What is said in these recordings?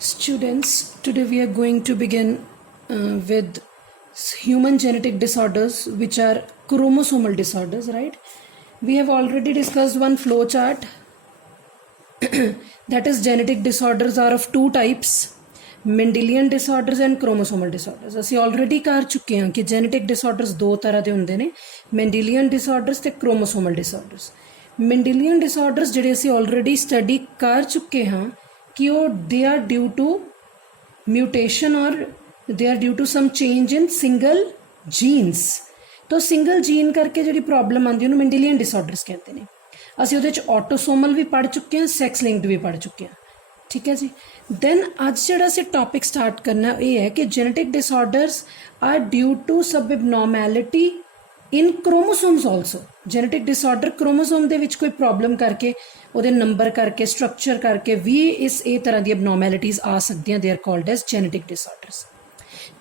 Students, today we are going to begin with human genetic disorders, which are chromosomal disorders, right? We have already discussed one flow chart. That is, genetic disorders are of two types, Mendelian disorders and chromosomal disorders. ਅਸੀਂ already ਕਰ ਚੁੱਕੇ ਹਾਂ ਕਿ genetic disorders ਦੋ ਤਰ੍ਹਾਂ ਦੇ ਹੁੰਦੇ ਨੇ, Mendelian disorders ਤੇ chromosomal disorders. Mendelian disorders ਜਿਹੜੇ ਅਸੀਂ already study ਕਰ ਚੁੱਕੇ ਹਾਂ कि वो they are due to mutation or they are due to some change in single genes. तो single gene करके ਜਿਹੜੀ प्रॉब्लम आती है उन्हें Mendelian disorders कहते हैं. ਅਸੀਂ ਉਹਦੇ ਚ autosomal भी पढ़ चुके हैं, sex linked भी पढ़ चुके हैं. ठीक है जी. then ਅੱਜ ਜਿਹੜਾ ਅਸੀਂ टॉपिक स्टार्ट करना ये है कि genetic disorders are due to some abnormality in chromosomes also. genetic disorder chromosome ਦੇ ਵਿੱਚ ਕੋਈ प्रॉब्लम करके ਉਹਦੇ ਨੰਬਰ ਕਰਕੇ ਸਟਰਕਚਰ ਕਰਕੇ ਵੀ ਇਹ ਤਰ੍ਹਾਂ ਦੀ abnormalities ਆ ਸਕਦੀਆਂ. they are called as genetic disorders.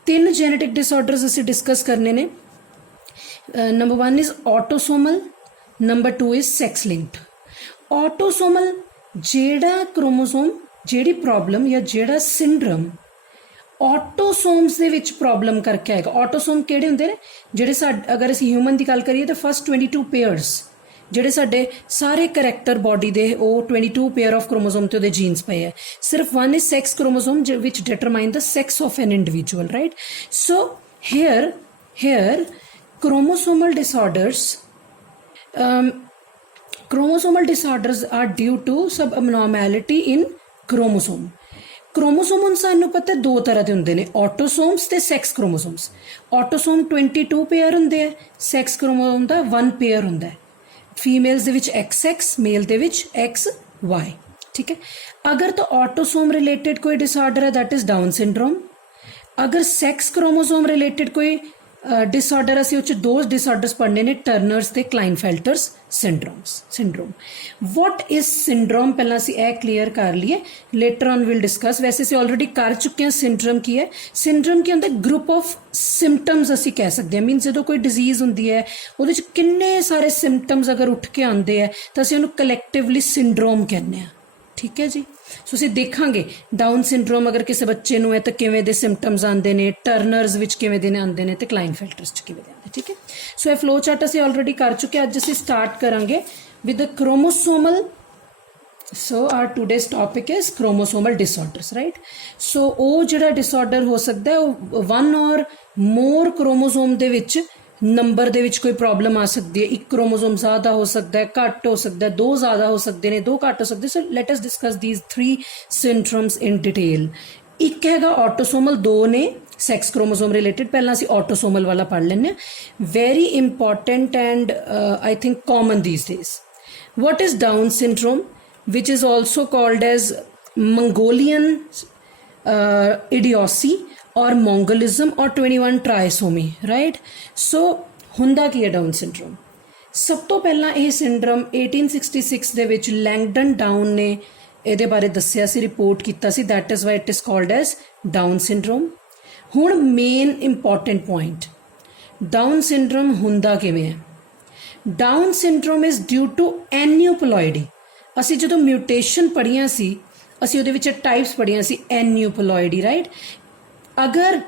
ਤਿੰਨ genetic disorders ਅਸੀਂ ਡਿਸਕਸ ਕਰਨੇ ਨੇ. number 1 is autosomal, number 2 is sex linked. autosomal ਜਿਹੜਾ chromosome ਜਿਹੜੀ ਪ੍ਰੋਬਲਮ ਜਾਂ ਜਿਹੜਾ ਸਿੰਡਰਮ ਆਟੋਸੋਮਸ ਦੇ ਵਿੱਚ ਪ੍ਰੋਬਲਮ ਕਰਕੇ ਆਏਗਾ. ਆਟੋਸੋਮ ਕਿਹੜੇ ਹੁੰਦੇ ਨੇ? ਜਿਹੜੇ ਸਾਡੇ ਅਗਰ ਅਸੀਂ ਹਿਊਮਨ ਦੀ ਗੱਲ ਕਰੀਏ ਤਾਂ ਫਸਟ 22 ਪੇਅਰਸ ਜਿਹੜੇ ਸਾਡੇ ਸਾਰੇ ਕਰੈਕਟਰ ਬੋਡੀ ਦੇ ਉਹ 22 ਪੇਅਰ ਆਫ ਕ੍ਰੋਮੋਸੋਮ ਤੇ ਉਹਦੇ ਜੀਨਸ ਪਏ ਹੈ. ਸਿਰਫ ਵਨ ਇਜ਼ ਸੈਕਸ ਕ੍ਰੋਮੋਸੋਮ ਵਿਚ determine the sex of an individual, right? So here chromosomal disorders are due to some abnormality in chromosome. Chromosome हम सानू पता दो तरह के होंगे ने, ऑटोसोम्स ते सैक्स क्रोमोसोम्स. ऑटोसोम 22 पेयर होंगे है, सैक्स क्रोमोसोम का 1 पेयर होंगे है. फीमेल्स दे विच XX, मेल दे विच XY. ठीक है. अगर तो ऑटोसोम रिलेटेड कोई डिसऑर्डर है दैट इज डाउन सिंड्रोम. अगर सैक्स क्रोमोसोम रिलेटेड कोई डिसऑर्डर ਅਸੀਂ ਉਹ 'ਚ ਦੋ डिसऑर्डर्स पढ़ने ने, टर्नर्स ਤੇ क्लाइनफेल्टर्स सिंड्रोम. व्हाट इज सिंड्रोम ਪਹਿਲਾਂ ਅਸੀਂ ਇਹ ਕਲੀਅਰ ਕਰ ਲਈਏ, ਲੇਟਰ ਔਨ ਵਿਲ ਡਿਸਕਸ. ਵੈਸੇ ਅਸੀਂ ਆਲਰੇਡੀ ਕਰ ਚੁੱਕੇ ਹਾਂ. ਸਿੰਡਰਮ ਕੀ ਹੈ? ਸਿੰਡਰਮ ਕੀ ਹੁੰਦਾ? ਗਰੁੱਪ ਆਫ ਸਿੰਪਟਮਸ ਅਸੀਂ ਕਹਿ ਸਕਦੇ ਹਾਂ. ਮੀਨਸ ਜਦੋਂ ਕੋਈ ਡਿਜ਼ੀਜ਼ ਹੁੰਦੀ ਹੈ ਉਹਦੇ 'ਚ ਕਿੰਨੇ ਸਾਰੇ ਸਿੰਪਟਮਸ ਅਗਰ ਉੱਠ ਕੇ ਆਉਂਦੇ ਹੈ ਤਾਂ ਅਸੀਂ ਉਹਨੂੰ ਕਲੈਕਟਿਵਲੀ ਸਿੰਡਰੋਮ ਕਹਿੰਦੇ ਹਾਂ. ठीक है जी. सो ਅਸੀਂ ਦੇਖਾਂਗੇ ਡਾਊਨ ਸਿੰਡਰੋਮ ਅਗਰ ਕਿਸੇ ਬੱਚੇ ਨੂੰ ਹੈ ਤਾਂ ਕਿਵੇਂ ਦੇ ਸਿੰਪਟਮਸ ਆਉਂਦੇ ਨੇ, ਟਰਨਰਸ ਵਿੱਚ ਕਿਵੇਂ ਦੇ ਆਉਂਦੇ ਨੇ ਤੇ ਕਲਾਈਨਫੈਲਟਰਸ 'ਚ ਕਿਵੇਂ ਦੇ ਆਉਂਦੇ. ਠੀਕ ਹੈ. ਸੋ ਇਹ ਫਲੋ ਚਾਰਟ ਅਸੀਂ ਆਲਰੇਡੀ ਕਰ ਚੁੱਕੇ. ਅੱਜ ਅਸੀਂ ਸਟਾਰਟ ਕਰਾਂਗੇ with the chromosomal. So our today's topic is chromosomal disorders, right? So ਉਹ ਜਿਹੜਾ ਡਿਸਆਰਡਰ ਹੋ ਸਕਦਾ ਹੈ ਉਹ 1 ਔਰ ਮੋਰ ਕ੍ਰੋਮੋਸੋਮ ਦੇ ਵਿੱਚ ਨੰਬਰ ਦੇ ਵਿੱਚ ਕੋਈ ਪ੍ਰੋਬਲਮ ਆ ਸਕਦੀ ਹੈ. ਇੱਕ ਕ੍ਰੋਮੋਸੋਮ ਜ਼ਿਆਦਾ ਹੋ ਸਕਦਾ ਹੈ, ਘੱਟ ਹੋ ਸਕਦਾ ਹੈ, ਦੋ ਜ਼ਿਆਦਾ ਹੋ ਸਕਦੇ ਨੇ, ਦੋ ਘੱਟ ਹੋ ਸਕਦੇ. So let us discuss this 3 syndromes in detail. ਇੱਕ ਹੈਗਾ ਆਟੋਸੋਮਲ, ਦੋ ਨੇ ਸੈਕਸ ਕ੍ਰੋਮੋਸੋਮ ਰਿਲੇਟਡ. ਪਹਿਲਾਂ ਅਸੀਂ ਆਟੋਸੋਮਲ ਵਾਲਾ ਪੜ੍ਹ ਲੈਂਦੇ ਹਾਂ. Very important and I think common these days. what is Down syndrome, which is also called as Mongolian idiocy or Mongolism or 21 trisomy, right? So ਹੁੰਦਾ ਕੀ ਹੈ ਡਾਊਨ ਸਿੰਡਰੋਮ? ਸਭ ਤੋਂ ਪਹਿਲਾਂ ਇਹ ਸਿੰਡਰਮ 1866 ਦੇ ਵਿੱਚ ਲੈਂਗਡਨ ਡਾਊਨ ਨੇ ਇਹਦੇ ਬਾਰੇ ਦੱਸਿਆ ਸੀ, ਰਿਪੋਰਟ ਕੀਤਾ ਸੀ. That is why it is called as Down syndrome. ਹੁਣ main important point, Down syndrome ਹੁੰਦਾ ਕਿਵੇਂ ਹੈ? Down syndrome is due to aneuploidy. ਅਸੀਂ ਜਦੋਂ ਮਿਊਟੇਸ਼ਨ ਪੜ੍ਹੀਆਂ ਸੀ ਅਸੀਂ ਉਹਦੇ ਵਿੱਚ ਟਾਈਪਸ ਪੜ੍ਹੀਆਂ ਸੀ ਐਨਿਊਪਲੋਇਡੀ, ਰਾਈਟ? ਅਗਰ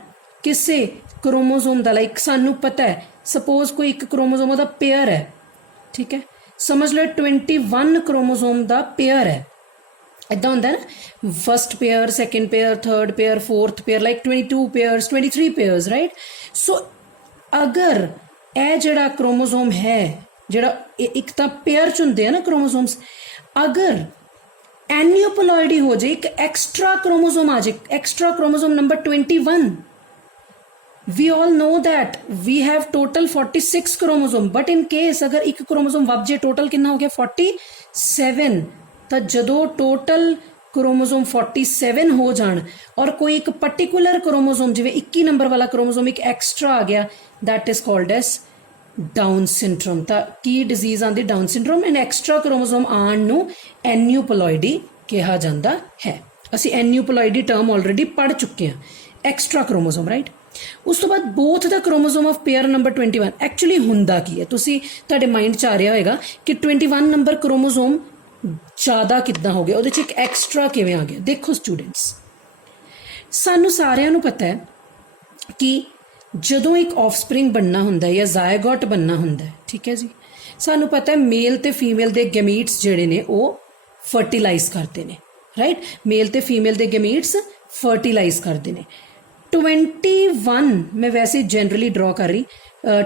ਕਿਸੇ ਕ੍ਰੋਮੋਸੋਮ ਦਾ ਲਾਈਕ ਸਾਨੂੰ ਪਤਾ ਹੈ ਸਪੋਜ਼ ਕੋਈ ਇੱਕ ਕ੍ਰੋਮੋਸੋਮ ਦਾ ਪੇਅਰ ਹੈ, ਠੀਕ ਹੈ, ਸਮਝ ਲਓ 21 ਕ੍ਰੋਮੋਸੋਮ ਦਾ ਪੇਅਰ ਹੈ. ਇੱਦਾਂ ਹੁੰਦਾ ਨਾ, first pair, second pair, third pair, fourth pair, like 22 pairs, 23 pairs, right? So ਅਗਰ ਇਹ ਜਿਹੜਾ ਕ੍ਰੋਮੋਸੋਮ ਹੈ ਜਿਹੜਾ ਇੱਕ ਤਾਂ ਪੇਅਰ 'ਚ ਹੁੰਦੇ ਆ ਨਾ ਕ੍ਰੋਮੋਸੋਮਸ, ਅਗਰ ਐਨਿਊਪਲੋਇਡੀ ਹੋ ਜਾਏ, ਇੱਕ ਐਕਸਟਰਾ ਕ੍ਰੋਮੋਸੋਮ ਆ ਜਾਏ, extra chromosome number 21, we all know that we have total 46 chromosome, but in case ਅਗਰ ਇੱਕ ਕ੍ਰੋਮੋਸੋਮ ਵੱਧ ਜੇ, ਟੋਟਲ ਕਿੰਨਾ ਹੋ ਗਿਆ? 47. ਤਾਂ ਜਦੋਂ ਟੋਟਲ ਕ੍ਰੋਮੋਸੋਮ 47 ਹੋ ਜਾਣ ਔਰ ਕੋਈ ਇੱਕ ਪਰਟੀਕੂਲਰ ਕ੍ਰੋਮੋਸੋਮ ਜਿਵੇਂ 21 ਨੰਬਰ ਵਾਲਾ ਕ੍ਰੋਮੋਸੋਮ ਇੱਕ ਐਕਸਟਰਾ ਆ ਗਿਆ, that is called as down syndrome. ਤਾਂ ਕੀ ਡਿਜ਼ੀਜ਼ ਆਉਂਦੀ? Down syndrome. And extra chromosome ਆਉਣ ਨੂੰ ਐਨਿਊਪਲੋਇਡੀ ਕਿਹਾ ਜਾਂਦਾ ਹੈ. ਅਸੀਂ ਐਨਿਊਪਲੋਇਡੀ ਟਰਮ ਆਲਰੇਡੀ ਪੜ੍ਹ ਚੁੱਕੇ ਹਾਂ. Extra chromosome, right? ਉਸ ਤੋਂ ਬਾਅਦ ਬੋਥ ਦਾ chromosome of pair number 21 actually ਹੁੰਦਾ ਕੀ ਹੈ? ਤੁਸੀਂ ਤੁਹਾਡੇ ਮਾਈਂਡ 'ਚ ਆ ਰਿਹਾ ਹੋਏਗਾ ਕਿ 21 ਨੰਬਰ ਕ੍ਰੋਮੋਸੋਮ ਜ਼ਿਆਦਾ ਕਿੱਦਾਂ ਹੋ ਗਿਆ, ਉਹਦੇ 'ਚ ਇੱਕ ਐਕਸਟਰਾ ਕਿਵੇਂ ਆ ਗਿਆ? ਦੇਖੋ ਸਟੂਡੈਂਟਸ, ਸਾਨੂੰ ਸਾਰਿਆਂ ਨੂੰ ਪਤਾ ਹੈ ਕਿ ਜਦੋਂ ਇੱਕ ਆਫਸਪ੍ਰਿੰਗ ਬਣਨਾ ਹੁੰਦਾ ਹੈ ਜਾਂ ਜ਼ਾਇਗੋਟ ਬਣਨਾ ਹੁੰਦਾ ਹੈ, ਠੀਕ ਹੈ ਜੀ, ਸਾਨੂੰ ਪਤਾ ਹੈ ਮੇਲ ਤੇ ਫੀਮੇਲ ਦੇ ਗੈਮੀਟਸ ਜਿਹੜੇ ਨੇ ਉਹ ਫਰਟੀਲਾਈਜ਼ ਕਰਦੇ ਨੇ, ਰਾਈਟ। ਮੇਲ ਤੇ ਫੀਮੇਲ ਦੇ ਗੈਮੀਟਸ ਫਰਟੀਲਾਈਜ਼ ਕਰਦੇ ਨੇ। 21 ਮੈਂ ਵੈਸੇ ਜਨਰਲੀ ਡਰਾ ਕਰ ਰਹੀ,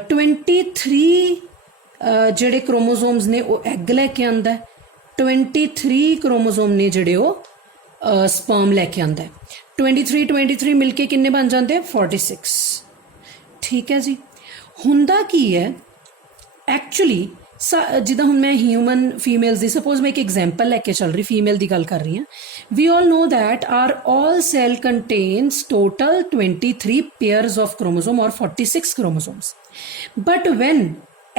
23 ਜਿਹੜੇ ਕ੍ਰੋਮੋਸੋਮਸ ਨੇ ਉਹ ਐਗ ਲੈ ਕੇ ਆਉਂਦਾ, 23 ਕ੍ਰੋਮੋਸੋਮ ਨੇ ਜਿਹੜੇ ਉਹ ਸਪਰਮ ਲੈ ਕੇ ਆਉਂਦਾ। 23 ਮਿਲ ਕੇ ਕਿੰਨੇ ਬਣ ਜਾਂਦੇ ਆ? 46, ਠੀਕ ਹੈ ਜੀ। ਹੁੰਦਾ ਕੀ ਹੈ ਐਕਚੁਅਲੀ, ਜਿੱਦਾਂ ਹੁਣ ਮੈਂ ਹਿਊਮਨ ਫੀਮੇਲਸ ਦੀ ਸਪੋਜ਼ ਮੈਂ ਇੱਕ ਐਗਜ਼ਾਮਪਲ ਲੈ ਕੇ ਚੱਲ ਰਹੀ, ਫੀਮੇਲ ਦੀ ਗੱਲ ਕਰ ਰਹੀ ਹਾਂ। We all know that our all cell contains total 23 pairs of chromosome or 46 chromosomes, but when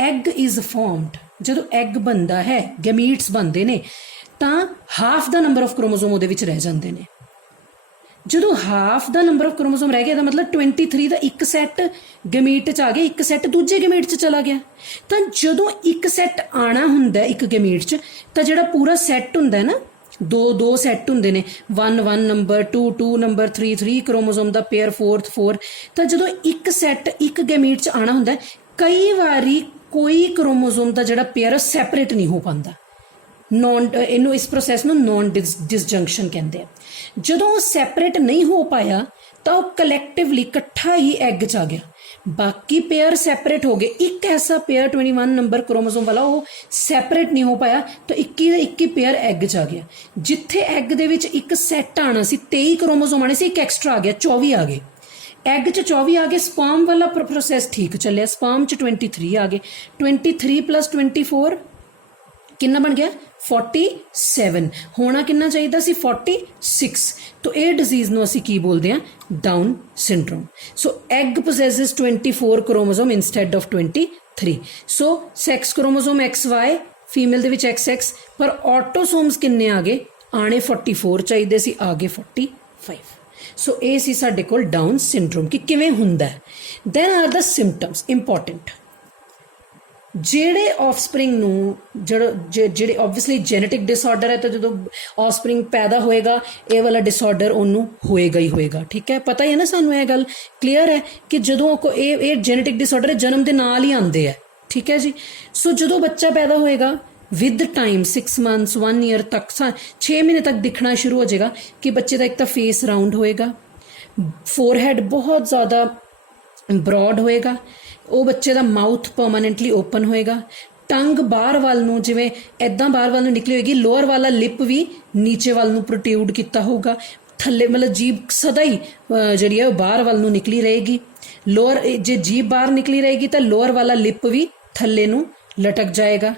egg is formed, ਜਦੋਂ ਐਗ ਬਣਦਾ ਹੈ, ਗੈਮੀਟਸ ਬਣਦੇ ਨੇ, ਤਾਂ half the number of chromosome ਉਹਦੇ ਵਿੱਚ ਰਹਿ ਜਾਂਦੇ ਨੇ। ਜਦੋਂ half the number of chromosome ਰਹਿ ਗਿਆ ਤਾਂ ਮਤਲਬ 23 ਦਾ ਇੱਕ ਸੈੱਟ ਗੈਮੀਟ 'ਚ ਆ ਗਿਆ, ਇੱਕ ਸੈੱਟ ਦੂਜੇ ਗੈਮੀਟ 'ਚ ਚਲਾ ਗਿਆ। ਤਾਂ ਜਦੋਂ ਇੱਕ ਸੈੱਟ ਆਣਾ ਹੁੰਦਾ ਇੱਕ ਗੈਮੀਟ 'ਚ, ਤਾਂ ਜਿਹੜਾ ਪੂਰਾ ਸੈੱਟ ਹੁੰਦਾ ਨਾ, ਦੋ ਸੈੱਟ ਹੁੰਦੇ ਨੇ, 1 ਨੰਬਰ, 2 ਨੰਬਰ, 3 ਕ੍ਰੋਮੋਸੋਮ ਦਾ ਪੇਅਰ, 4 ਤਾਂ ਜਦੋਂ ਇੱਕ ਸੈੱਟ ਇੱਕ ਗੈਮੀਟ 'ਚ ਆਣਾ ਹੁੰਦਾ, ਕਈ ਵਾਰੀ ਕੋਈ ਕ੍ਰੋਮੋਸੋਮ ਦਾ ਜਿਹੜਾ ਪੇਅਰ ਸੈਪਰੇਟ ਨਹੀਂ ਹੋ ਪਾਉਂਦਾ। ਇਹਨੂੰ ਇਸ ਪ੍ਰੋਸੈਸ ਨੂੰ ਨੌਨ ਡਿਸਜੰਕਸ਼ਨ ਕਹਿੰਦੇ ਆ। ਜਦੋਂ ਉਹ ਸੈਪਰੇਟ ਨਹੀਂ ਹੋ ਪਾਇਆ ਤਾਂ ਉਹ ਕਲੈਕਟਿਵਲੀ ਇਕੱਠਾ ਹੀ ਐਗ 'ਚ ਆ ਗਿਆ, ਬਾਕੀ ਪੇਅਰ ਸੈਪਰੇਟ ਹੋ ਗਏ। ਇੱਕ ਐਸਾ ਪੇਅਰ 21 ਨੰਬਰ ਕ੍ਰੋਮੋਸੋਮ ਵਾਲਾ ਉਹ ਸੈਪਰੇਟ ਨਹੀਂ ਹੋ ਪਾਇਆ, ਤਾਂ 21 ਦਾ 21 ਪੇਅਰ ਐਗ 'ਚ ਆ ਗਿਆ। ਜਿੱਥੇ ਐਗ ਦੇ ਵਿੱਚ ਇੱਕ ਸੈੱਟ ਆਣਾ ਸੀ, 23 ਕ੍ਰੋਮੋਸੋਮ ਆਣੇ ਸੀ, ਇੱਕ ਐਕਸਟਰਾ ਆ ਗਿਆ, 24 ਆ ਗਏ। ਐਗ 'ਚ 24 ਆ ਗਏ। ਸਪਰਮ ਵਾਲਾ ਪ੍ਰੋਸੈਸ ਠੀਕ ਚੱਲਿਆ, ਸਪਰਮ 'ਚ 23 ਆ ਗਏ। 23 + 24 ਕਿੰਨਾ ਬਣ ਗਿਆ? 47। ਹੋਣਾ ਕਿੰਨਾ ਚਾਹੀਦਾ ਸੀ? 46। ਤਾਂ ਇਹ ਡਿਜ਼ੀਜ਼ ਨੂੰ ਅਸੀਂ ਕੀ ਬੋਲਦੇ ਹਾਂ? Down syndrome. So egg possesses 24 chromosome instead of 23। So sex chromosome XY, female ਦੇ ਵਿੱਚ XX, ਪਰ ਆਟੋਸੋਮਸ ਕਿੰਨੇ ਆ ਗਏ? ਆਣੇ 44 ਚਾਹੀਦੇ ਸੀ, ਆ ਗਏ 45। ਸੋ ਇਹ ਸੀ ਸਾਡੇ ਕੋਲ ਡਾਊਨ ਸਿੰਡਰੋਮ ਕਿ ਕਿਵੇਂ ਹੁੰਦਾ ਹੈ। ਦੈਨ ਆਰ ਦਾ ਸਿੰਪਟਮਸ ਇੰਪੋਰਟੈਂਟ। ਜਿਹੜੇ ਆਫਸਪ੍ਰਿੰਗ ਨੂੰ ਜਿਹੜੇ ਓਬਵੀਅਸਲੀ ਜੈਨੇਟਿਕ ਡਿਸਆਰਡਰ ਹੈ, ਤਾਂ ਜਦੋਂ ਆਫਸਪ੍ਰਿੰਗ ਪੈਦਾ ਹੋਏਗਾ ਇਹ ਵਾਲਾ ਡਿਸਆਰਡਰ ਉਹਨੂੰ ਹੋਏਗਾ ਹੀ ਹੋਏਗਾ, ਠੀਕ ਹੈ। ਪਤਾ ਹੀ ਹੈ ਨਾ ਸਾਨੂੰ, ਇਹ ਗੱਲ ਕਲੀਅਰ ਹੈ ਕਿ ਜਦੋਂ ਇਹ ਜੈਨੇਟਿਕ ਡਿਸਆਰਡਰ ਜਨਮ ਦੇ ਨਾਲ ਹੀ ਆਉਂਦੇ ਹੈ, ਠੀਕ ਹੈ ਜੀ। ਸੋ ਜਦੋਂ ਬੱਚਾ ਪੈਦਾ ਹੋਏਗਾ ਵਿਦ ਟਾਈਮ 6 ਮੰਥਸ 1 ਈਅਰ ਤੱਕ 6 ਮਹੀਨੇ ਤੱਕ ਦਿਖਣਾ ਸ਼ੁਰੂ ਹੋ ਜਾਏਗਾ ਕਿ ਬੱਚੇ ਦਾ ਇੱਕ ਤਾਂ ਫੇਸ ਰਾਊਂਡ ਹੋਏਗਾ, ਫੋਰਹੈਡ ਬਹੁਤ ਜ਼ਿਆਦਾ ਬਰੋਡ ਹੋਏਗਾ, ਉਹ ਬੱਚੇ ਦਾ ਮਾਊਥ ਪਰਮਾਨੈਂਟਲੀ ਓਪਨ ਹੋਏਗਾ, ਟੰਗ ਬਾਹਰ ਵੱਲ ਨੂੰ ਜਿਵੇਂ ਐਦਾਂ ਬਾਹਰ ਵੱਲ ਨੂੰ ਨਿਕਲੀ ਹੋਏਗੀ, ਲੋਅਰ ਵਾਲਾ ਲਿਪ ਵੀ ਨੀਚੇ ਵੱਲ ਨੂੰ ਪ੍ਰੋਟਿਊਡ ਕੀਤਾ ਹੋਊਗਾ, ਥੱਲੇ ਮਤਲਬ ਜੀਭ ਸਦਾ ਹੀ ਜਿਹੜੀ ਹੈ ਉਹ ਬਾਹਰ ਵੱਲ ਨੂੰ ਨਿਕਲੀ ਰਹੇਗੀ। ਲੋਅਰ ਜੇ ਜੀਭ ਬਾਹਰ ਨਿਕਲੀ ਰਹੇਗੀ ਤਾਂ ਲੋਅਰ ਵਾਲਾ ਲਿਪ ਵੀ ਥੱਲੇ ਨੂੰ ਲਟਕ ਜਾਏਗਾ।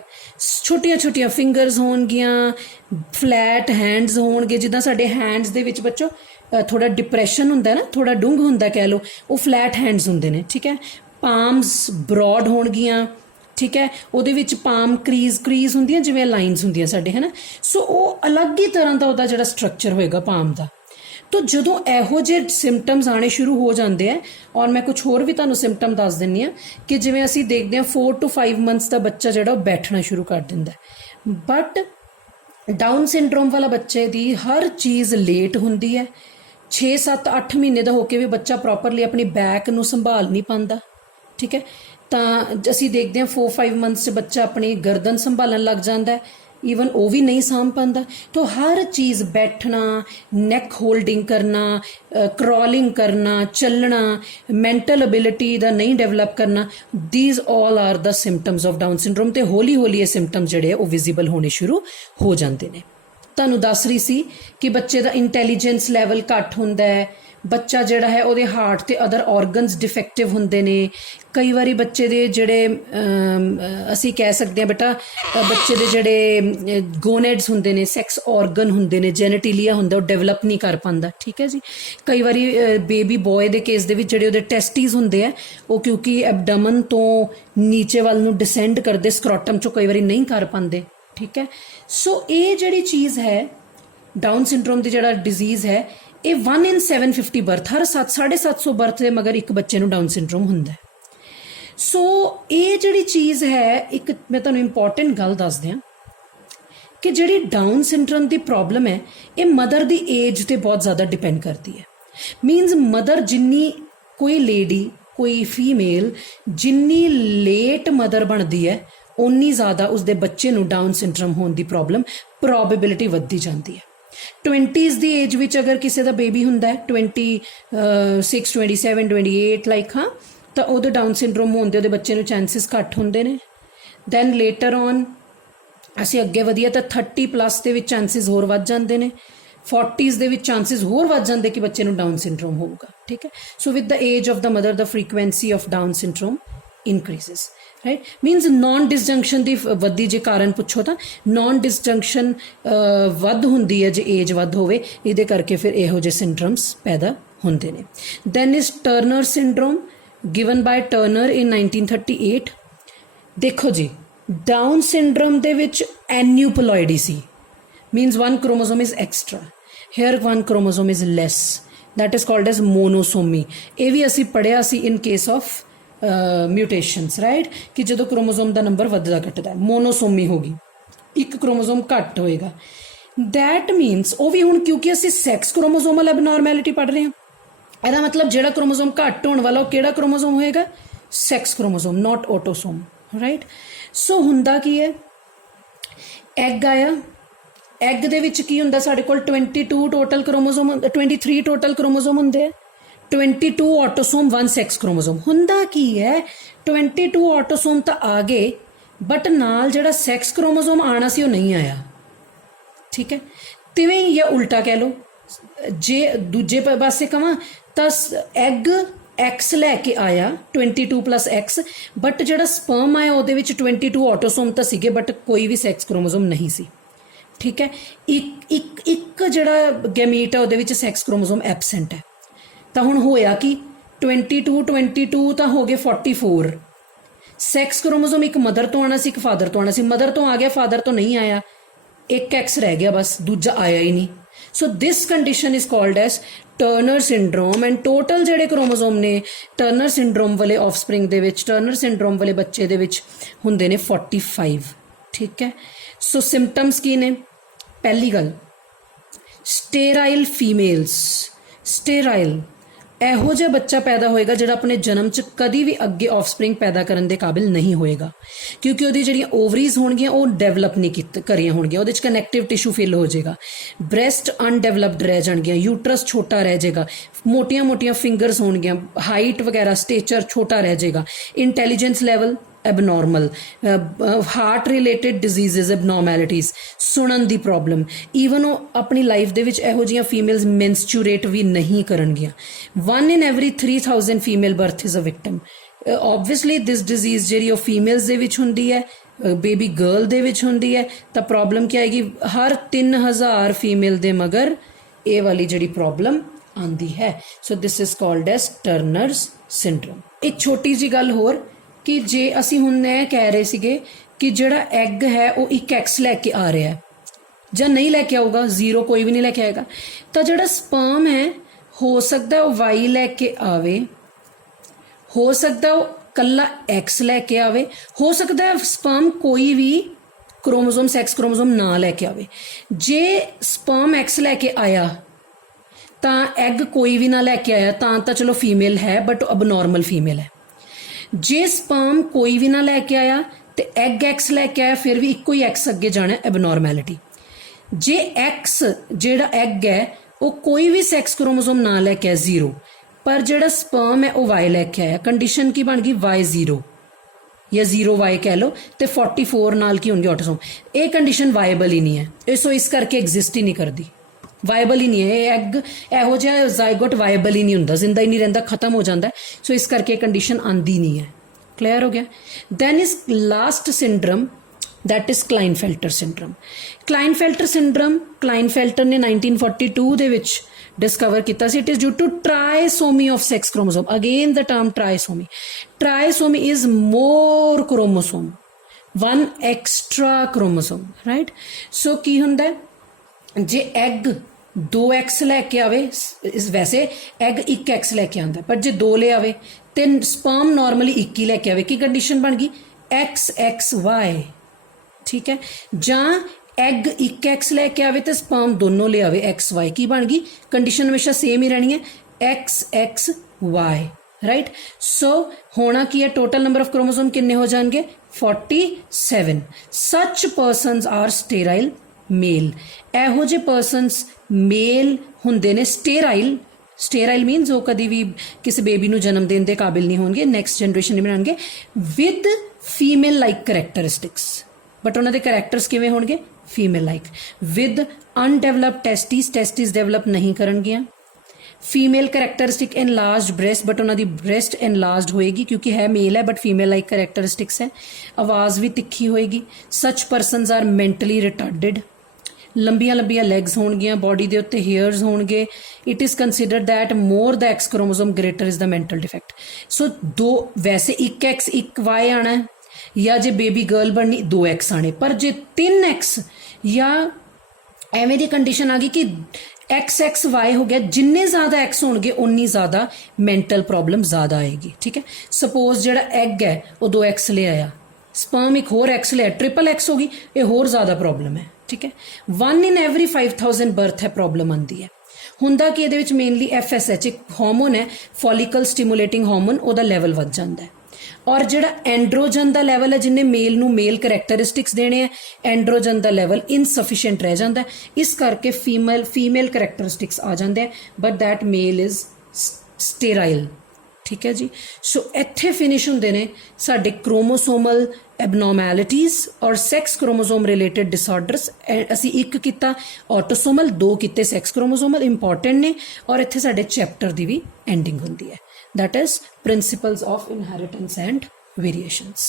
ਛੋਟੀਆਂ ਛੋਟੀਆਂ ਫਿੰਗਰਸ ਹੋਣਗੀਆਂ, ਫਲੈਟ ਹੈਂਡਸ ਹੋਣਗੇ, ਜਿੱਦਾਂ ਸਾਡੇ ਹੈਂਡਸ ਦੇ ਵਿੱਚ ਬੱਚੋ ਥੋੜਾ ਡਿਪਰੈਸ਼ਨ ਹੁੰਦਾ ਨਾ, ਥੋੜਾ ਡੂੰਘ ਹੁੰਦਾ ਕਹਿ ਲਓ, ਉਹ ਫਲੈਟ ਹੈਂਡਸ ਹੁੰਦੇ ਨੇ, ਠੀਕ ਹੈ। ਪਾਮਸ ਬਰੋਡ ਹੋਣਗੀਆਂ, ਠੀਕ ਹੈ। ਉਹਦੇ ਵਿੱਚ ਪਾਮ ਕਰੀਜ਼ ਹੁੰਦੀਆਂ ਜਿਵੇਂ ਲਾਈਨਸ ਹੁੰਦੀਆਂ ਸਾਡੇ, ਹੈ ਨਾ। ਸੋ ਉਹ ਅਲੱਗ ਹੀ ਤਰ੍ਹਾਂ ਦਾ ਉਹਦਾ ਜਿਹੜਾ ਸਟਰਕਚਰ ਹੋਏਗਾ ਪਾਮ ਦਾ। ਤਾਂ ਜਦੋਂ ਇਹੋ ਜਿਹੇ ਸਿੰਪਟਮਸ ਆਉਣੇ ਸ਼ੁਰੂ ਹੋ ਜਾਂਦੇ ਆ, ਔਰ ਮੈਂ ਕੁਝ ਹੋਰ ਵੀ ਤੁਹਾਨੂੰ ਸਿੰਪਟਮ ਦੱਸ ਦਿੰਦੀ ਹਾਂ ਕਿ ਜਿਵੇਂ ਅਸੀਂ ਦੇਖਦੇ ਹਾਂ 4 to 5 ਮੰਥਸ ਦਾ ਬੱਚਾ ਜਿਹੜਾ ਉਹ ਬੈਠਣਾ ਸ਼ੁਰੂ ਕਰ ਦਿੰਦਾ, ਬਟ ਡਾਊਨ ਸਿੰਡਰੋਮ ਵਾਲਾ ਬੱਚੇ ਦੀ ਹਰ ਚੀਜ਼ ਲੇਟ ਹੁੰਦੀ ਹੈ। 6, 7, 8 ਮਹੀਨੇ ਦਾ ਹੋ ਕੇ ਵੀ ਬੱਚਾ ਪ੍ਰੋਪਰਲੀ ਆਪਣੀ ਬੈਕ ਨੂੰ ਸੰਭਾਲ ਨਹੀਂ ਪਾਉਂਦਾ, ਠੀਕ ਹੈ। ਤਾਂ ਅਸੀਂ ਦੇਖਦੇ ਹਾਂ 4-5 ਮੰਥਸ 'ਚ ਬੱਚਾ ਆਪਣੀ ਗਰਦਨ ਸੰਭਾਲਣ ਲੱਗ ਜਾਂਦਾ, ਈਵਨ ਉਹ ਵੀ ਨਹੀਂ ਸਾਂਭ ਪਾਉਂਦਾ। ਤਾਂ ਹਰ ਚੀਜ਼ ਬੈਠਣਾ, ਨੈਕ ਹੋਲਡਿੰਗ ਕਰਨਾ, ਕ੍ਰੋਲਿੰਗ ਕਰਨਾ, ਚੱਲਣਾ, ਮੈਂਟਲ ਐਬਿਲਿਟੀ ਦਾ ਨਹੀਂ ਡਿਵੈਲਪ ਕਰਨਾ, these all are the symptoms of Down syndrome. ਤੇ ਹੌਲੀ ਹੌਲੀ ਇਹ ਸਿੰਪਟਮ ਜਿਹੜੇ ਆ ਉਹ ਵਿਜ਼ੀਬਲ ਹੋਣੇ ਸ਼ੁਰੂ ਹੋ ਜਾਂਦੇ ਨੇ। ਤੁਹਾਨੂੰ ਦੱਸ ਰਹੀ ਸੀ ਕਿ ਬੱਚੇ ਦਾ ਇੰਟੈਲੀਜੈਂਸ ਲੈਵਲ ਘੱਟ ਹੁੰਦਾ ਹੈ, ਬੱਚਾ ਜਿਹੜਾ ਹੈ ਉਹਦੇ ਹਾਰਟ ਤੇ ਅਦਰ ਆਰਗਨਸ ਡਿਫੈਕਟਿਵ ਹੁੰਦੇ ਨੇ। ਕਈ ਵਾਰੀ ਬੱਚੇ ਦੇ ਜਿਹੜੇ ਅਸੀਂ ਕਹਿ ਸਕਦੇ ਹਾਂ ਬੇਟਾ ਬੱਚੇ ਦੇ ਜਿਹੜੇ ਗੋਨੇਡਸ ਹੁੰਦੇ ਨੇ, ਸੈਕਸ ਆਰਗਨ ਹੁੰਦੇ ਨੇ, ਜੈਨੇਟੀਲੀਆ ਹੁੰਦਾ, ਉਹ ਡਿਵੈਲਪ ਨਹੀਂ ਕਰ ਪਾਉਂਦਾ, ਠੀਕ ਹੈ ਜੀ। ਕਈ ਵਾਰੀ ਬੇਬੀ ਬॉय ਦੇ ਕੇਸ ਦੇ ਵਿੱਚ ਜਿਹੜੇ ਉਹਦੇ ਟੈਸਟੀਜ਼ ਹੁੰਦੇ ਆ ਉਹ ਕਿਉਂਕਿ ਐਬਡਮਨ ਤੋਂ ਨੀਚੇ ਵੱਲ ਨੂੰ ਡਿਸੈਂਡ ਕਰਦੇ, ਸਕਰੋਟਮ ਚੋਂ ਕਈ ਵਾਰੀ ਨਹੀਂ ਕਰ ਪਾਉਂਦੇ, ਠੀਕ ਹੈ। ਸੋ ਇਹ ਜਿਹੜੀ ਚੀਜ਼ ਹੈ ਡਾਊਨ ਸਿੰਡਰੋਮ ਦੀ ਜਿਹੜਾ ਡਿਜ਼ੀਜ਼ ਹੈ, ਇਹ 1 in 750 ਬਰਥ, ਹਰ 750 ਬਰਥ ਦੇ ਮਗਰ ਇੱਕ ਬੱਚੇ ਨੂੰ ਡਾਊਨ ਸਿੰਡਰੋਮ ਹੁੰਦਾ। ਸੋ ਇਹ ਜਿਹੜੀ ਚੀਜ਼ ਹੈ, ਇੱਕ ਮੈਂ ਤੁਹਾਨੂੰ ਇੰਪੋਰਟੈਂਟ ਗੱਲ ਦੱਸ ਦਿਆਂ ਕਿ ਜਿਹੜੀ ਡਾਊਨ ਸਿੰਡਰੋਮ ਦੀ ਪ੍ਰੋਬਲਮ ਹੈ ਇਹ ਮਦਰ ਦੀ ਏਜ ਤੇ ਬਹੁਤ ਜ਼ਿਆਦਾ ਡਿਪੈਂਡ ਕਰਦੀ ਹੈ। मीनस मदर जिन्नी कोई लेडी कोई फीमेल जिन्नी लेट मदर बनती है उन्नी ज़्यादा उसके बच्चे ਨੂੰ डाउन सिंड्रोम होने की प्रॉब्लम प्रोबेबिलिटी ਵੱਧਦੀ ਜਾਂਦੀ ਹੈ 20s ਦੀ ਏਜ ਵਿੱਚ ਅਗਰ ਕਿਸੇ ਦਾ ਬੇਬੀ ਹੁੰਦਾ ਹੈ 26 27 28 ਲਾਈਕ ਹਾਂ ਤਾਂ ਉਹਦੇ ਡਾਊਨ ਸਿੰਡਰੋਮ ਹੋਣ ਦੇ ਉਹਦੇ ਬੱਚੇ ਨੂੰ ਚਾਂਸਸ ਘੱਟ ਹੁੰਦੇ ਨੇ ਦੈਨ ਲੇਟਰ ਔਨ ਅਸੀਂ ਅੱਗੇ ਵਧੀਏ ਤਾਂ 30 ਪਲੱਸ ਦੇ ਵਿੱਚ ਚਾਂਸਸ ਹੋਰ ਵੱਧ ਜਾਂਦੇ ਨੇ 40s ਦੇ ਵਿੱਚ ਚਾਂਸਸ ਹੋਰ ਵੱਧ ਜਾਂਦੇ ਕਿ ਬੱਚੇ ਨੂੰ ਡਾਊਨ ਸਿੰਡਰੋਮ ਹੋਊਗਾ ਠੀਕ ਹੈ so with the age of the mother the frequency of Down syndrome increases right means non disjunction ਦੀ ਵੱਧਦੀ ਜੇ ਕਾਰਨ ਪੁੱਛੋ ਤਾਂ non disjunction ਵੱਧ ਹੁੰਦੀ ਹੈ ਜੇ ਏਜ ਵੱਧ ਹੋਵੇ ਇਹਦੇ ਕਰਕੇ ਫਿਰ ਇਹੋ ਜਿਹੇ ਸਿੰਡਰੋਮਸ ਪੈਦਾ ਹੁੰਦੇ ਨੇ then is Turner syndrome given by Turner in 1938 ਦੇਖੋ ਜੀ ਡਾਊਨ ਸਿੰਡਰੋਮ ਦੇ ਵਿੱਚ ਐਨਿਊਪਲੋਇਡੀ ਸੀ means one chromosome is extra here one chromosome is less that is called as monosomy ਇਹ ਵੀ ਅਸੀਂ ਪੜ੍ਹਿਆ ਸੀ in case of mutations right कि जो क्रोमोसोम का नंबर वधदा घटदा है मोनोसोमी होगी एक क्रोमोसोम घट होएगा दैट मीनस वो भी हुण क्योंकि असीं सैक्स क्रोमोसोमल एबनॉर्मैलिटी पढ़ रहे हैं ਇਹਦਾ मतलब ਜਿਹੜਾ क्रोमोसोम घट होने वाला वो ਕਿਹੜਾ क्रोमोसोम होएगा sex chromosome not autosome right so हुंदा की है एग आया एग ਦੇ ਵਿੱਚ ਕੀ ਹੁੰਦਾ ਸਾਡੇ ਕੋਲ 22 ਟੋਟਲ क्रोमोसोम 23 टोटल क्रोमोसोम ਹੁੰਦੇ ਆ 22 ऑटोसोम 1 सैक्स क्रोमोसोम हुंदा की है 22 ऑटोसोम तो आ गए बट नाल जिहड़ा सैक्स क्रोमोसोम आना सी वो नहीं आया ठीक है तिवें या उल्टा कह लो जे दूजे पासे कवां तां एग एक्स लैके आया 22 प्लस एक्स बट जिहड़ा स्पर्म आया उहदे विच 22 ऑटोसोम तो सीगे बट कोई भी सैक्स क्रोमोसोम नहीं सी ठीक है एक जिहड़ा गैमीट है उहदे विच सैक्स क्रोमोसोम एबसेंट है तो हुण होया कि 22 तो हो गए 44 सैक्स क्रोमोसोम एक मदर तो आना सी एक फादर तो आना सी मदर तो आ गया फादर तो नहीं आया एक एक्स रह गया बस दूजा आया ही नहीं so this condition is called as Turner syndrome and total जिहड़े क्रोमोसोम ने टर्नर सिंड्रोम वाले ऑफस्प्रिंग दे विच टर्नर सिंड्रोम वाले बच्चे दे विच हुंदे ने 45 ठीक है सो सिम्पटम्स की ने पहली गल स्टेराइल फीमेल्स स्टेराइल ਇਹੋ ਜਿਹਾ ਬੱਚਾ ਪੈਦਾ ਹੋਏਗਾ ਜਿਹੜਾ ਆਪਣੇ ਜਨਮ 'ਚ ਕਦੀ ਵੀ ਅੱਗੇ ਆਫਸਪ੍ਰਿੰਗ ਪੈਦਾ ਕਰਨ ਦੇ ਕਾਬਿਲ ਨਹੀਂ ਹੋਏਗਾ ਕਿਉਂਕਿ ਉਹਦੀ ਜਿਹੜੀਆਂ ਓਵਰੀਜ਼ ਹੋਣਗੀਆਂ ਉਹ ਡਿਵੈਲਪ ਨਹੀਂ ਕਰੀਆਂ ਹੋਣਗੀਆਂ ਉਹਦੇ 'ਚ ਕਨੈਕਟਿਵ ਟਿਸ਼ੂ ਫਿਲ ਹੋ ਜਾਏਗਾ ਬ੍ਰੈਸਟ ਅਨਡਿਵੈਲਪਡ ਰਹਿ ਜਾਣਗੀਆਂ ਯੂਟਰਸ ਛੋਟਾ ਰਹਿ ਜਾਏਗਾ ਮੋਟੀਆਂ ਫਿੰਗਰਸ ਹੋਣਗੀਆਂ ਹਾਈਟ ਵਗੈਰਾ ਸਟੇਚਰ ਛੋਟਾ ਰਹਿ ਜਾਏਗਾ intelligence level abnormal heart related diseases abnormalities ਸੁਣਨ ਦੀ ਪ੍ਰੋਬਲਮ ਈਵਨ ਉਹ ਆਪਣੀ ਲਾਈਫ ਦੇ ਵਿੱਚ ਇਹੋ ਜਿਹੀਆਂ ਫੀਮੇਲਸ ਮੈਂਸਚੂਰੇਟ ਵੀ ਨਹੀਂ ਕਰਨਗੀਆਂ 1 in every 3000 female birth is a victim obviously this disease ਜਿਹੜੀ ਉਹ ਫੀਮੇਲਸ ਦੇ ਵਿੱਚ ਹੁੰਦੀ ਹੈ ਬੇਬੀ ਗਰਲ ਦੇ ਵਿੱਚ ਹੁੰਦੀ ਹੈ ਤਾਂ ਪ੍ਰੋਬਲਮ ਕੀ ਆਏਗੀ ਹਰ 3000 ਫੀਮੇਲ ਦੇ ਮਗਰ ਇਹ ਵਾਲੀ ਜਿਹੜੀ ਪ੍ਰੋਬਲਮ ਆਉਂਦੀ ਹੈ so this is called as Turner's syndrome ਇੱਕ ਛੋਟੀ ਜਿਹੀ ਗੱਲ ਹੋਰ कि जे असी हुण ਇਹ कह रहे ਸੀਗੇ कि ਜਿਹੜਾ ਐਗ है वो एक एक्स लैके आ रहा है ਜਾਂ नहीं लैके आऊगा जीरो कोई भी नहीं लैके आएगा तो ਜਿਹੜਾ स्पर्म है हो सकता है वो वाई लैके आवे हो सकता है वो कला एक्स लैके आवे हो सकता है स्पर्म कोई भी क्रोमोसोम सैक्स क्रोमोसोम ना लैके आवे जे स्पर्म एक्स लैके आया तो एग कोई भी ना लैके आया तो चलो फीमेल है बट अबनॉर्मल फीमेल है जे स्पर्म कोई भी ना लैके आया तो एग एक्स लैके आया फिर भी इको ही एक्स अगे जाना एबनॉर्मैलिटी जे एक्स जेड़ा एग है वो कोई भी सैक्स क्रोमोसोम ना लैके आया जीरो पर जेड़ा स्पर्म है वो वाई लैके आया कंडीशन की बन गई वाई जीरो या जीरो वाई कह लो तो 44 नाल की होंगी ऑटोसोम ये कंडीशन वायबल ही नहीं है सो इस करके एग्जिस्ट ही नहीं करती वायबल ही नहीं है एग ਇਹੋ ਜਿਹਾ ਜ਼ਾਈਗੋਟ ਵਾਇਬਲ ਹੀ ਨਹੀਂ ਹੁੰਦਾ ਜ਼ਿੰਦਾ ਹੀ ਨਹੀਂ ਰਹਿੰਦਾ ਖਤਮ ਹੋ ਜਾਂਦਾ ਸੋ ਇਸ ਕਰਕੇ ਕੰਡੀਸ਼ਨ ਆਂਦੀ ਨਹੀਂ ਹੈ ਕਲੀਅਰ ਹੋ ਗਿਆ then is last syndrome that is Klinefelter syndrome Klinefelter syndrome Klinefelter ने 1942 ਦੇ ਵਿੱਚ डिस्कवर किया it is due to trisomy of sex chromosome again the term trisomy is more chromosome one extra chromosome right so ਕੀ ਹੁੰਦਾ जे egg 2x लैके आवे वैसे egg 1x लैके आंदा पर जे 2 ले आवे तो स्पर्म नॉर्मली 1 ही लैके आवे की कंडीशन बन गई XXY ठीक है जां एग 1x लैके आवे तो स्पर्म दोनों ले आवे XY की बन गई कंडीशन हमेशा सेम ही रहनी है XXY, राइट। सो होना की है, टोटल नंबर ऑफ क्रोमोसोम किन्ने हो जाएंगे 47। सच पर्सनस आर स्टेराइल मेल। ਇਹੋ ਜਿਹੇ ਪਰਸਨਸ ਮੇਲ ਹੁੰਦੇ ਨੇ ਸਟੇਰਾइल। ਸਟੇਰਾइल ਮੀਨਸ ਉਹ ਕਦੀ ਵੀ ਕਿਸੇ ਬੇਬੀ ਨੂੰ ਜਨਮ ਦੇਣ ਦੇ ਕਾਬਿਲ ਨਹੀਂ ਹੋਣਗੇ, ਨੈਕਸਟ ਜਨਰੇਸ਼ਨ ਨਹੀਂ ਬਣਾਉਣਗੇ, ਵਿਦ ਫੀਮੇਲ ਲਾਈਕ ਕਰੈਕਟਰਿਸਟਿਕਸ। ਬਟ ਉਹਨਾਂ ਦੇ ਕਰੈਕਟਰਸ ਕਿਵੇਂ ਹੋਣਗੇ ਫੀਮੇਲ ਲਾਈਕ। ਵਿਦ ਅਨਡੈਵਲਪਡ ਟੈਸਟਿਸ ਡੈਵਲਪ ਨਹੀਂ ਕਰਨਗੀਆਂ। Female characteristic enlarged breast, but उन्होंने ब्रेस्ट एनलार्ज्ड होएगी क्योंकि है मेल है बट फीमेल लाइक करैक्टरिस्टिक्स है। आवाज़ भी तिखी होएगी। Such persons are mentally retarded. लंबियां लंबियां लैग्स होणगियां, बॉडी के उत्ते हेयर्स होणगे। It is considered that more the X chromosome greater is the mental defect. So दो वैसे एक एक्स एक वाई आना है, या जे बेबी गर्ल बननी 2x आने, पर जे 3x या एवें दी कंडीशन आ गई कि XXY हो गया, जिन्ने ज़्यादा एक्स होंगे उन्नी ज़्यादा मैंटल प्रॉब्लम ज़्यादा आएगी। ठीक है, सपोज जो एग है वो 2x ले आया, स्पर्म एक होर एक्स ले आया, ट्रिपल एक्स होगी, ये होर ज़्यादा प्रॉब्लम है। ठीक है, 1 in every 5000 बर्थ है प्रॉब्लम आती है। हुंदा कि ये मेनली FSH एक हार्मोन है, फॉलिकल स्टिमुलेटिंग हार्मोन, ਉਹਦਾ ਲੈਵਲ ਵੱਧ ਜਾਂਦਾ है। और ਜਿਹੜਾ एंड्रोजन का लैवल है, जिन्हें मेल नू मेल करैक्टरिस्टिक्स देने हैं, एंड्रोजन का लैवल इनसफिशिएंट रह जाता है, इस करके फीमेल करैक्टरिस्टिक्स आ जाते हैं, but that mail is sterile. ठीक है जी। सो इत्थे फिनिश होंदे ने साडे क्रोमोसोमल एबनॉर्मैलिटीज़ और सैक्स क्रोमोसोम रिलेटेड डिसऑर्डर्स। असी एक किता ऑटोसोमल, 2 किते सैक्स क्रोमोसोमल, इंपॉर्टेंट ने, और इत्थे साडे चैप्टर की भी एंडिंग होंदी है। That is principles of inheritance and variations.